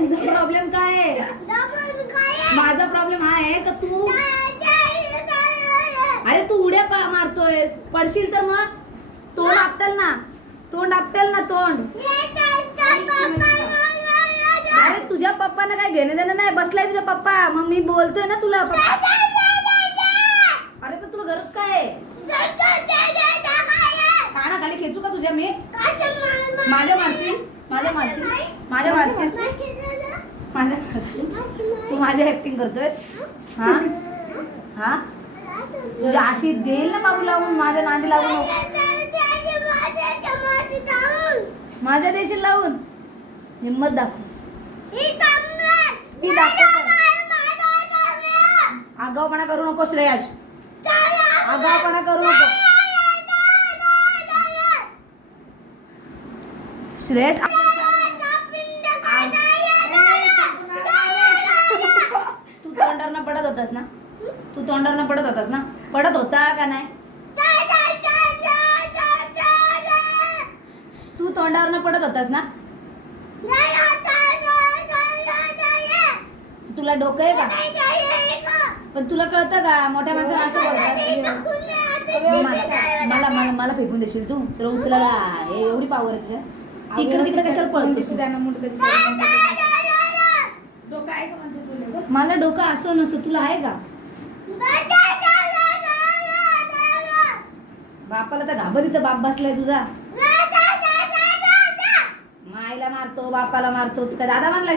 तुझा प्रॉब्लेम काय आहे? माझा प्रॉब्लेम हा आहे का तू अरे तू उड्या मारतोय पडशील तर मग तोंड आपटेल ना तोंड अरे तुझ्या पप्पांना काय घेणं देणं नाही बसलाय तुझ्या पप्पा मग मी बोलतोय ना तुला अरे पण तुला गरज काय आहे काना खाली खेचू का तुझ्या मी माझ्या मारशील तू माझ्या ऍक्टिंग करतोय हा हा तुझ्या अशी देईल ना बाबू लावून माझ्या नांदी लावून माझ्या देशील लावून हिम्मत दाखव आगाऊपणा करू नको श्रेयश आगाऊपणा करू नको श्रेयश तू तोंडावरनं पडत होतास ना पडत होता का नाही तू तोंडावरनं पडत होतास ना तुला डोकं आहे का पण तुला कळतं का मोठ्या माणसाला असं बोलतात मला मला फेकून देशील तू तर उचला एवढी पावर आहे तुझ्या तिकडे तिकडे कशाला पळतोस मला डोकं असं नसतं तुला आहे का बापाला तर घाबरीत बाप बसलाय तुझा मायला मारतो बापाला मारतो तू काय दादा मानलायस